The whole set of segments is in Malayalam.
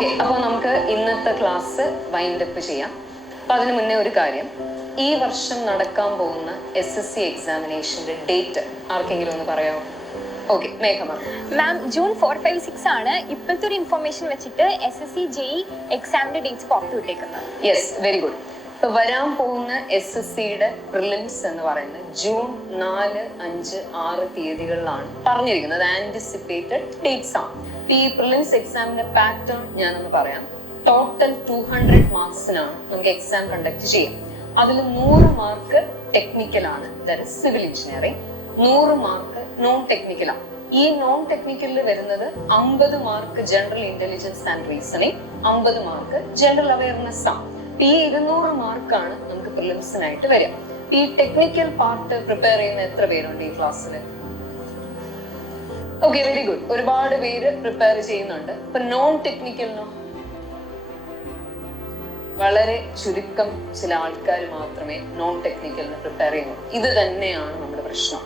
ഓക്കെ, അപ്പോൾ നമുക്ക് ഇന്നത്തെ ക്ലാസ് വൈൻഡ് അപ്പ് ചെയ്യാം. അപ്പം അതിന് മുന്നേ ഒരു കാര്യം, ഈ വർഷം നടക്കാൻ പോകുന്ന SSC എക്സാമിനേഷന്റെ ഡേറ്റ് ആർക്കെങ്കിലും ഒന്ന് പറയാമോ? ഓക്കെ, മേഘമ മാം, ജൂൺ 4, 5, 6 ആണ് ഇപ്പോഴത്തെ ഒരു ഇൻഫർമേഷൻ വെച്ചിട്ട് SSC JEE എക്സാമിന്റെ ഡേറ്റ്സ് പുറത്തു വിട്ടേക്കുന്നത്. Yes, very good. ഇപ്പൊ വരാൻ പോകുന്ന SSCയുടെ പ്രിലിംസ് എന്ന് പറയുന്നത് ജൂൺ 4, 5, 6 തീയതികളിലാണ് പറഞ്ഞിരിക്കുന്നത്. ആന്റിസിപ്പേറ്റഡ് ഡേറ്റ്സ് ആണ്. ഈ പ്രിലിംസ് എക്സാമിന്റെ പാറ്റേൺ ഞാനൊന്ന് പറയാം. ടോട്ടൽ 200 മാർക്സിനാണ് നമുക്ക് എക്സാം കണ്ടക്ട് ചെയ്യാം. അതിൽ 100 മാർക്ക് ടെക്നിക്കലാണ്, that civil engineering. 100 mark non ടെക്നിക്കലാണ്. ഈ നോൺ ടെക്നിക്കലിൽ വരുന്നത് 50 mark general intelligence and reasoning, 50 mark general awareness ആണ്. ഈ 200 മാർക്കാണ് നമുക്ക് പ്രിലിംസിനായിട്ട് വരിക. ഈ ടെക്നിക്കൽ പാർട്ട് പ്രിപ്പയർ ചെയ്യുന്ന എത്ര പേരുണ്ട് ഈ ക്ലാസ്സിൽ? Okay, very good. ഒരുപാട് പേര് പ്രിപ്പയർ ചെയ്യുന്നുണ്ട്. ഇപ്പൊ നോൺ ടെക്നിക്കലിനോ വളരെ ചുരുക്കം ചില ആൾക്കാർ മാത്രമേ നോൺ ടെക്നിക്കലിന് പ്രിപ്പയർ ചെയ്യുന്നു. ഇത് തന്നെയാണ് നമ്മുടെ പ്രശ്നം.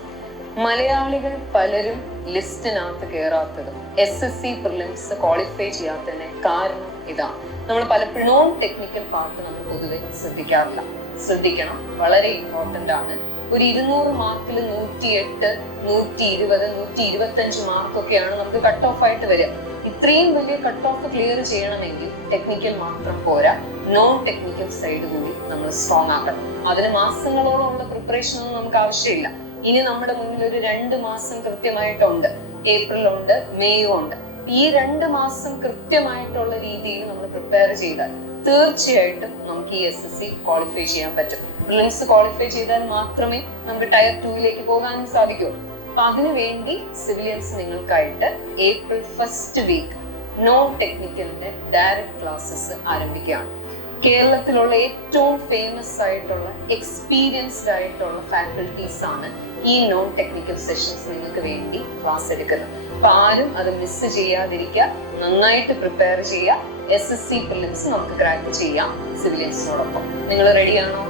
മലയാളികൾ പലരും ലിസ്റ്റിനകത്ത് കയറാത്തതും SSC പ്രിലിംസ് ക്വാളിഫൈ ചെയ്യാത്തതിന് കാരണം ഇതാണ്. നമ്മൾ പലപ്പോഴും നോൺ ടെക്നിക്കൽ പാർട്ട് നമ്മൾ പൊതുവെ ശ്രദ്ധിക്കാറില്ല. ശ്രദ്ധിക്കണം, വളരെ ഇമ്പോർട്ടന്റ് ആണ്. ഒരു 200 മാർക്കിൽ 108, 120, 125 മാർക്കൊക്കെയാണ് നമുക്ക് കട്ട് ഓഫ് ആയിട്ട് വരിക. ഇത്രയും വലിയ കട്ട് ഓഫ് ക്ലിയർ ചെയ്യണമെങ്കിൽ ടെക്നിക്കൽ മാത്രം പോരാ, നോൺ ടെക്നിക്കൽ സൈഡ് കൂടി നമ്മൾ സ്ട്രോങ് ആക്കണം. അതിന് മാസങ്ങളോളം ഉള്ള പ്രിപ്പറേഷൻ ഒന്നും നമുക്ക് ആവശ്യമില്ല. ഇനി നമ്മുടെ മുന്നിൽ ഒരു 2 മാസം കൃത്യമായിട്ടുണ്ട്. ഏപ്രിലുണ്ട്, മെയ്യും ഉണ്ട്. ഈ 2 മാസം കൃത്യമായിട്ടുള്ള രീതിയിൽ നമ്മൾ പ്രിപ്പയർ ചെയ്താൽ തീർച്ചയായിട്ടും നമുക്ക് ഈ SSC ക്വാളിഫൈ ചെയ്യാൻ പറ്റും. പ്രിലിംസ് ക്വാളിഫൈ ചെയ്താൽ മാത്രമേ നമുക്ക് ടയർ 2ലേക്ക് പോകാനും സാധിക്കൂ. അപ്പൊ അതിനുവേണ്ടി സിവിലിയൻസ് നിങ്ങൾക്കായിട്ട് ഏപ്രിൽ 1st വീക്ക് നോൺ ടെക്നിക്കലിന്റെ ഡയറക്റ്റ് ക്ലാസ്സസ് ആരംഭിക്കുകയാണ്. കേരളത്തിലുള്ള ഏറ്റവും ഫേമസ് ആയിട്ടുള്ള എക്സ്പീരിയൻസ്ഡ് ആയിട്ടുള്ള ഫാക്കൽറ്റീസ് ആണ് ഈ നോൺ ടെക്നിക്കൽ സെഷൻസ് നിങ്ങൾക്ക് വേണ്ടി ക്ലാസ് എടുക്കുന്നത്. അപ്പൊ ആരും അത് മിസ് ചെയ്യാതിരിക്കുക, നന്നായിട്ട് പ്രിപ്പയർ ചെയ്യുക. SSC പ്രിലിംസ് നമുക്ക് ക്രാക്ക് ചെയ്യാം സിവിലിയൻസിനോടൊപ്പം. നിങ്ങൾ റെഡിയാണോ?